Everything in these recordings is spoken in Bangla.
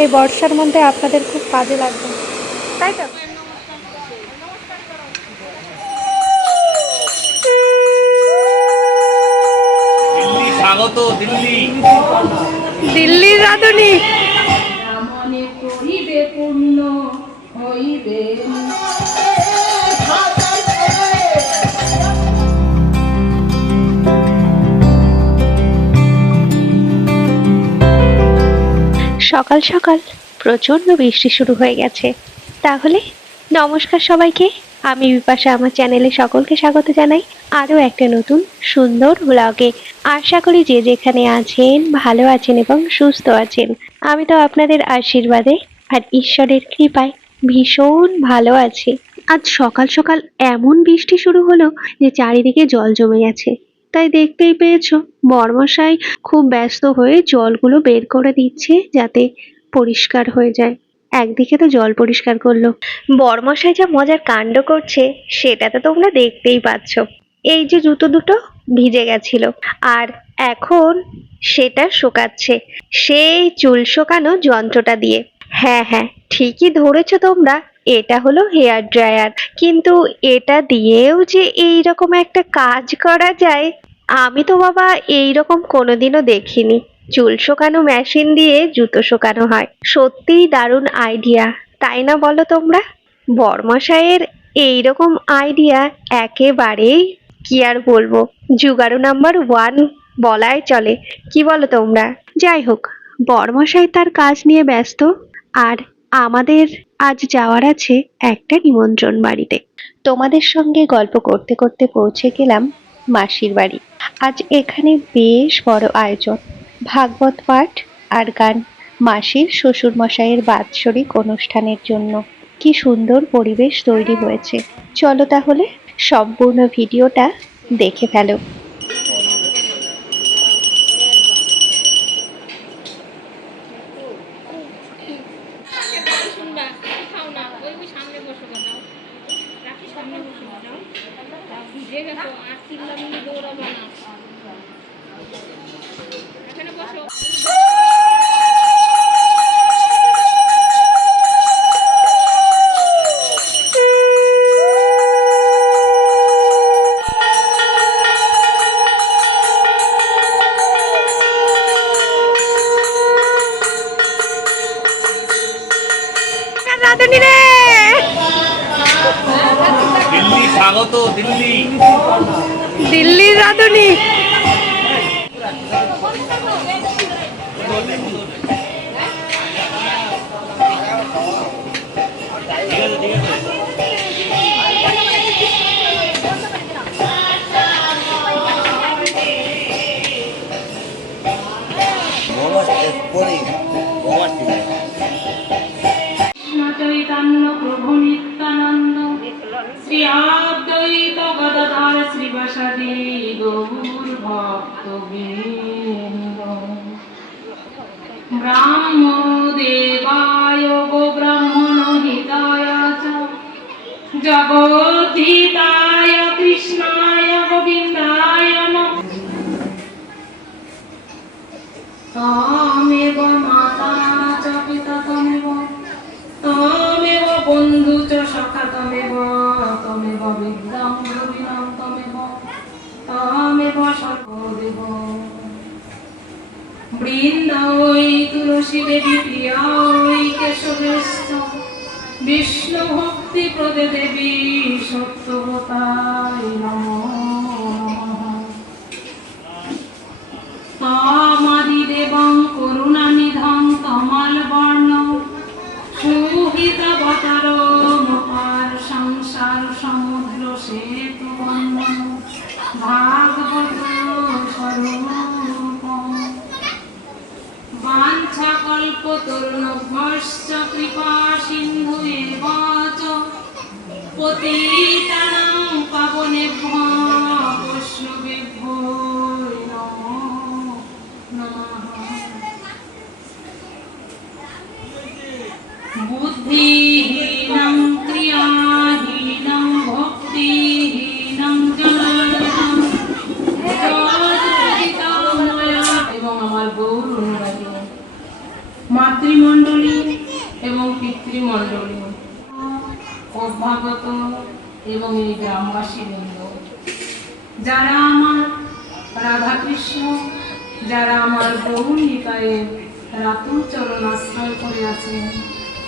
এই বর্ষার মধ্যে আপনাদের খুব কাজে লাগবে। তাই তো? দিল্লি স্বাগত দিল্লি। দিল্লির রাঁধুনি। মনে করিবে পূর্ণ হইবে। সকাল সকাল প্রচণ্ড বৃষ্টি শুরু হয়ে গেছে। তাহলে নমস্কার সবাইকে। আমি বিপাশা, আমার চ্যানেলে সকলকে স্বাগত জানাই আরও একটা নতুন সুন্দর ব্লগে আশা করি যে যেখানে আছেন ভালো আছেন এবং সুস্থ আছেন। আমি তো আপনাদের আশীর্বাদে আর ঈশ্বরের কৃপায় ভীষণ ভালো আছি। আজ সকাল সকাল এমন বৃষ্টি শুরু হলো যে চারিদিকে জল জমে গেছে। তাই দেখতেই পেয়েছ। বর্মশাই খুব ব্যস্ত হয়ে জলগুলো বের করে দিচ্ছে যাতে পরিষ্কার হয়ে যায়। একদিকে তো জল পরিষ্কার করল। বর্মশাই যা মজার কাণ্ড করছে, সেটা তো তোমরা দেখতেই পাচ্ছ। এই যে জুতো দুটো ভিজে গেছিল, আর এখন সেটা শোকাচ্ছে। সেই চুল শোকানো যন্ত্রটা দিয়ে। হ্যাঁ হ্যাঁ ঠিকই ধরেছো তোমরা। এটা হলো হেয়ার ড্রায়ার। কিন্তু এটা দিয়েও যে এই রকম একটা কাজ করা যায়, আমি তো বাবা এই রকম কোনোদিনও দেখিনি। চুল শোকানো মেশিন দিয়ে জুতো শোকানো হয়। সত্যিই দারুণ আইডিয়া তাই না বলো তোমরা? বর্মশাইয়ের এইরকম আইডিয়া একেবারেই কি আর বলব? জুগারু নাম্বার ওয়ান বলাই চলে। কি বলো তোমরা? যাই হোক, বর্মশাই তার কাজ নিয়ে ব্যস্ত। আর আমাদের আজ যাওয়ার আছে একটা নিমন্ত্রণ বাড়িতে। তোমাদের সঙ্গে গল্প করতে করতে পৌঁছে গেলাম মাসির বাড়ি। আজ এখানে বেশ বড় আয়োজন। ভাগবত পাঠ আর গান মাসির শ্বশুর মশাইয়ের বাৎসরিক অনুষ্ঠানের জন্য। কি সুন্দর পরিবেশ তৈরি হয়েছে। চলো তাহলে সম্পূর্ণ ভিডিওটা দেখে ফেলো। রাঁধুনি রে দিল্লি স্বাগত দিল্লি। দিল্লির রাঁধুনি। চৈতন্য প্রভু নিত্যানন্দ শ্রী আদ্বৈত গদাধর শ্রীবাসাদি গৌর ভক্ত ব্রাহ্ম দেবায় গো ব্রাহ্মণ হিতায় চ জগদ্ধিতায় কৃষ্ণায় গোবিন্দায় নমঃ তুলসী দেবী প্রিয়া ওই কেশবেশ্চ বিষ্ণু ভক্তি প্রদে দেবী সত্যবতায় নমঃ বাঞ্ছাকল্পতরুণভ্যশ্চ কৃপা সিন্ধু চ নমো। যারা আমার রাধাকৃষ্ণ, যারা আমার বহু নিকায়ে রাতুর চরণ আশ্রয় করে আছেন,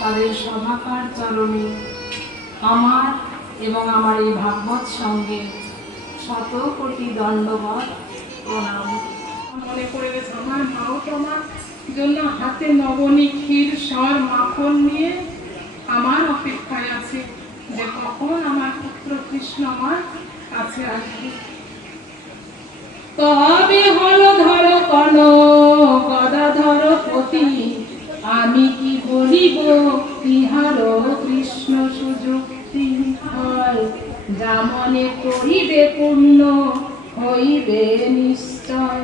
তাদের সভাকার চরণে আমার এবং আমার এই ভাগবত সঙ্গে শত কোটি দণ্ডবত প্রণাম। মনে করে আমার মাও তো আমার জন্য হাতে নবনী ক্ষীর সর মাখন নিয়ে আমার অপেক্ষায় আছে যে কখন আমার পুত্র কৃষ্ণ আমার কাছে আসবে। তবে হল ধর কন গদাধর পতি। আমি কি বলিব ইহার কৃষ্ণ সুযুক্তি হয়। যা মনে করিবে পূর্ণ হইবে নিশ্চয়।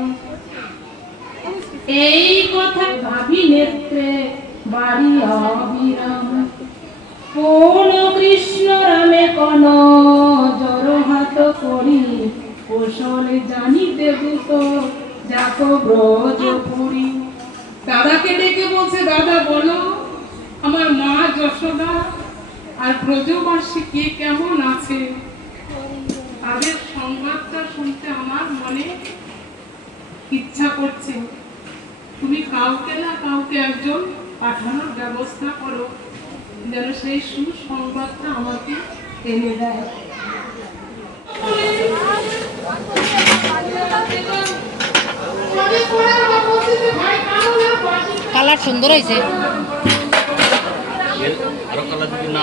এই কথা ভাবি নেত্রে, বাড়ি অবিরাম। কোন কৃষ্ণ রামে কন জর হাত করি। কৌশলে জানিতে দুত যাক ব্রজ পুরী। দাদাকে ডেকে বলছে, দাদা, বলো, আমার মা যশোদা আর ব্রজবাসী কে কেমন আছে? তাদের সংবাদটা শুনতে আমার মনে ইচ্ছা করছে। তুমি কাউকে না কাউকে একজন পাঠানোর ব্যবস্থা করো, যেন সেই সুসংবাদটা আমাকে এনে দেয়। কালার সুন্দর হয়েছে। আরও কালার যদি না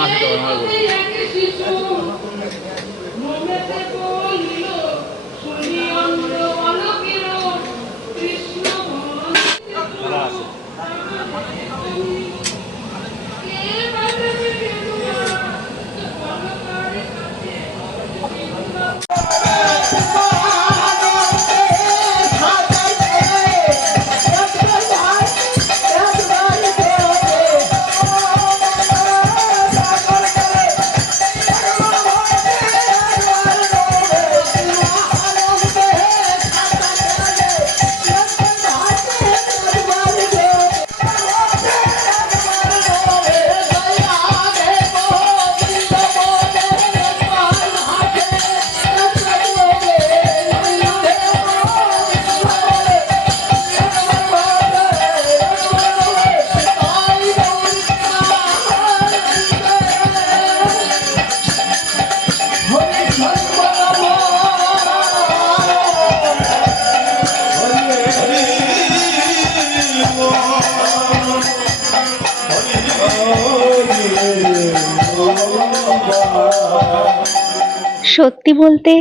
সত্যি বলতে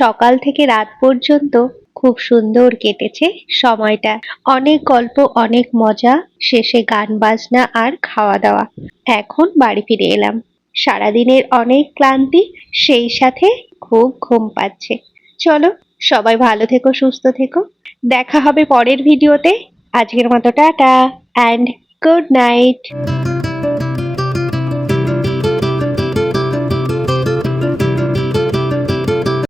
সকাল থেকে রাত পর্যন্ত খুব সুন্দর কেটেছে সময়টা। অনেক গল্প, অনেক মজা, শেষে গান, বাজনা আর খাওয়া দাওয়া। এখন বাড়ি ফিরে এলাম। সারাদিনের অনেক ক্লান্তি সেই সাথে খুব ঘুম পাচ্ছে। চলো, সবাই ভালো থেকো, সুস্থ থেকো। দেখা হবে পরের ভিডিওতে। আজকের মতো টাটা অ্যান্ড গুড নাইট